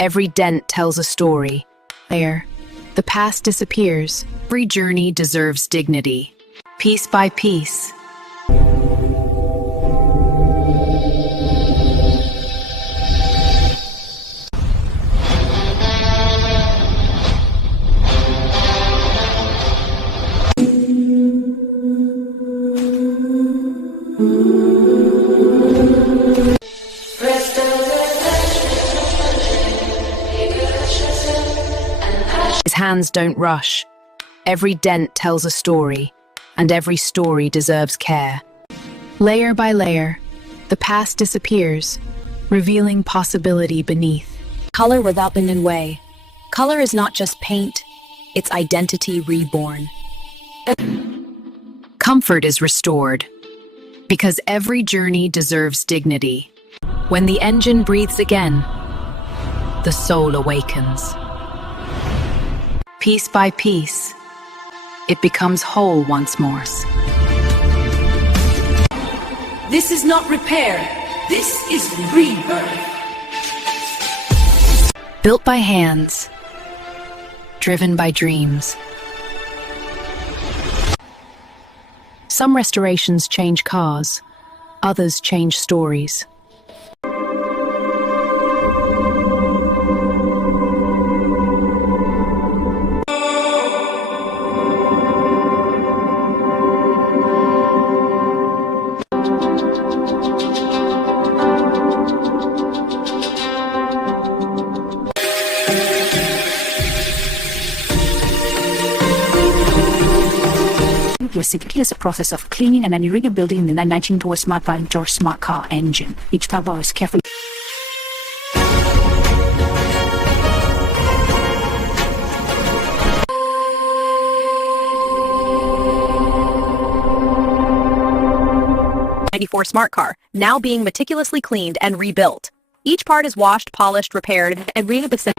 Every dent tells a story. There, the past disappears. Every journey deserves dignity. Piece by piece. His hands don't rush. Every dent tells a story, and every story deserves care. Layer by layer, the past disappears, revealing possibility beneath. Color without the new way. Color is not just paint, it's identity reborn. Comfort is restored, because every journey deserves dignity. When the engine breathes again, the soul awakens. Piece by piece, it becomes whole once more. This is not repair, this is rebirth. Built by hands, driven by dreams. Some restorations change cars, others change stories. Was simply as a process of cleaning and then rebuilding the 19-door smart van or smart car engine. Each tab was carefully '94 smart car, now being meticulously cleaned and rebuilt. Each part is washed, polished, repaired, and reinvested.